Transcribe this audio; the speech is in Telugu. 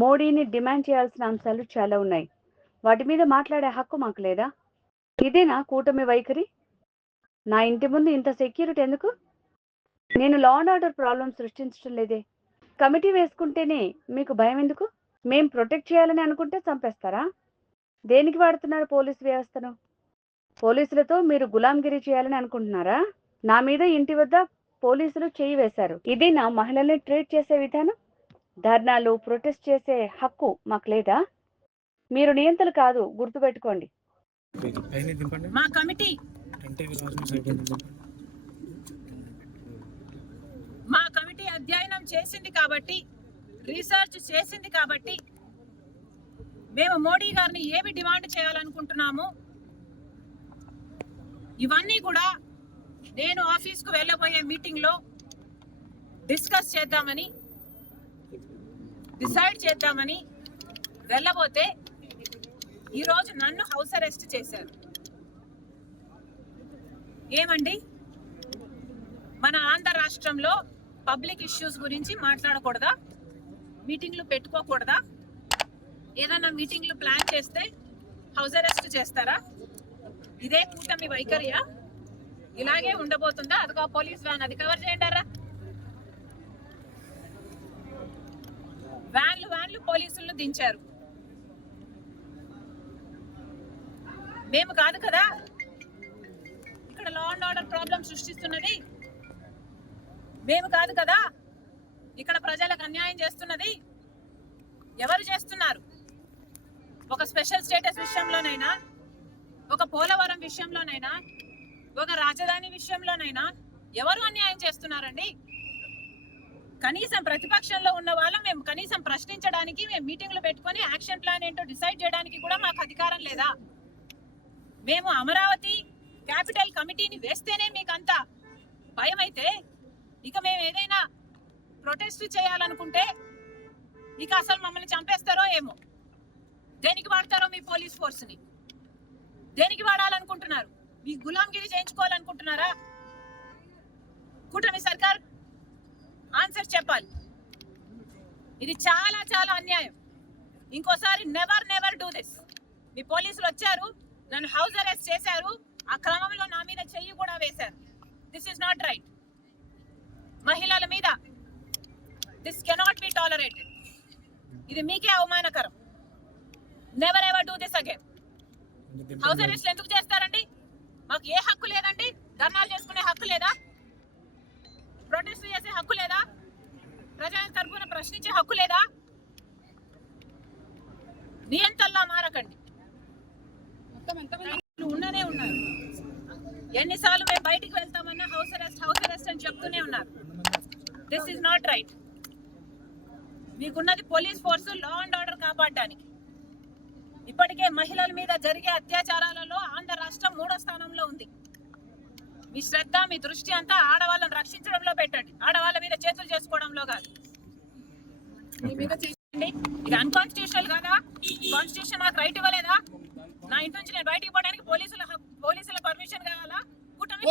మోడీని డిమాండ్ చేయాల్సిన అంశాలు చాలా ఉన్నాయి. వాటి మీద మాట్లాడే హక్కు మాకు లేదా? ఇదేనా కూటమి వైఖరి? నా ఇంటి ముందు ఇంత సెక్యూరిటీ ఎందుకు? నేను లా అండ్ ఆర్డర్ ప్రాబ్లం సృష్టించడం లేదే. కమిటీ వేసుకుంటేనే మీకు భయం ఎందుకు? మేం ప్రొటెక్ట్ చేయాలని అనుకుంటే చంపేస్తారా? దేనికి వాడుతున్నారు పోలీసు వ్యవస్థను? పోలీసులతో మీరు గులాంగిరి చేయాలని అనుకుంటున్నారా? నా మీద ఇంటి వద్ద పోలీసులు చేయి వేశారు. ఇదేనా మహిళల్ని ట్రీట్ చేసే విధానం? ధర్నాలు ప్రొటెస్ట్ చేసే హక్కు మాకు లేదా? మీరు నియంతలు కాదు, గుర్తుపెట్టుకోండి. మా కమిటీ అధ్యయనం చేసింది కాబట్టి, రీసెర్చ్ చేసింది కాబట్టి మేము మోడీ గారిని ఏమి డిమాండ్ చేయాలనుకుంటున్నాము ఇవన్నీ కూడా నేను ఆఫీస్కు వెళ్ళబోయే మీటింగ్లో డిస్కస్ చేద్దామని, డిసైడ్ చేద్దామని వెళ్ళబోతే ఈరోజు నన్ను హౌస్ అరెస్ట్ చేశారు. ఏమండి, మన ఆంధ్ర రాష్ట్రంలో పబ్లిక్ ఇష్యూస్ గురించి మాట్లాడకూడదా? మీటింగ్లు పెట్టుకోకూడదా? ఏదైనా మీటింగ్లు ప్లాన్ చేస్తే హౌస్ అరెస్ట్ చేస్తారా? ఇదే కూటమి వైఖరియా? ఇలాగే ఉండబోతుందా? అదిగా పోలీస్ వ్యాన్, అది కవర్ చేయండారా? వ్యాన్లు పోలీసులను దించారు. మేము కాదు కదా ఇక్కడ లా అండ్ ఆర్డర్ ప్రాబ్లం సృష్టిస్తున్నది. మేము కాదు కదా ఇక్కడ ప్రజలకు అన్యాయం చేస్తున్నది. ఎవరు చేస్తున్నారు? ఒక స్పెషల్ స్టేటస్ విషయంలోనైనా, ఒక పోలవరం విషయంలోనైనా, ఒక రాజధాని విషయంలోనైనా ఎవరు అన్యాయం చేస్తున్నారండి? కనీసం ప్రతిపక్షంలో ఉన్న వాళ్ళం మేము కనీసం ప్రశ్నించడానికి, మేము మీటింగ్లు పెట్టుకొని యాక్షన్ ప్లాన్ ఏంటో డిసైడ్ చేయడానికి కూడా మాకు అధికారం లేదా? మేము అమరావతి క్యాపిటల్ కమిటీని వేస్తేనే మీకు అంత భయం అయితే, ఇక మేము ఏదైనా ప్రొటెస్ట్ చేయాలనుకుంటే ఇక అసలు మమ్మల్ని చంపేస్తారో ఏమో. దేనికి వాడతారో మీ పోలీస్ ఫోర్స్ని? దేనికి వాడాలనుకుంటున్నారు? మీ గులాంగిరి చేయించుకోవాలనుకుంటున్నారా? కూటమి సర్కార్ ఆన్సర్ చెప్పాలి. ఇది చాలా చాలా అన్యాయం. ఇంకోసారి నెవర్ డూ దిస్. మీ పోలీసులు వచ్చారు, నన్ను హౌస్ అరెస్ట్ చేశారు, ఆ క్రమంలో నా మీద చెయ్యి కూడా వేశారు. This is not right. మహిళల మీద దిస్ కెనాట్ బి టాలరేటెడ్. ఇది మీకే అవమానకరం. Never ever do this again. House arrest ఎందుకు చేస్తారండి? మాకు ఏ హక్కు లేదండి? ధర్నాలు చేసుకునే హక్కు లేదా? ప్రొటెస్ట్ చేసే హక్కు లేదా? ప్రజల తరఫున ప్రశ్నించే హక్కు లేదా? నియంతల్లా మారకండి. ఉన్ననే ఉన్నారు. ఎన్నిసార్లు మేము బయటికి వెళ్తామన్నా హౌస్ అరెస్ట్ అని చెప్తూనే ఉన్నారు. This is not right. మీకున్నది police force law and order కాపాడడానికి. ఇప్పటికే మహిళల మీద జరిగే అత్యాచారాలలో ఆంధ్ర రాష్ట్రం 3వ స్థానంలో ఉంది. మీ శ్రద్ధ, మీ దృష్టి అంతా ఆడవాళ్ళని రక్షించడంలో పెట్టండి, ఆడవాళ్ళ మీద చేతులు చేసుకోవడంలో కాదు. మీ మీద చేయండి. ఇది అన్కాన్స్టిట్యూషనల్ కాదా? కాన్స్టిట్యూషన్ నాకు రైట్ ఇవ్వలేదా? నా ఇంటి నుంచి నేను బయటికి పోవడానికి పోలీసుల పర్మిషన్ కావాలా? కూటమి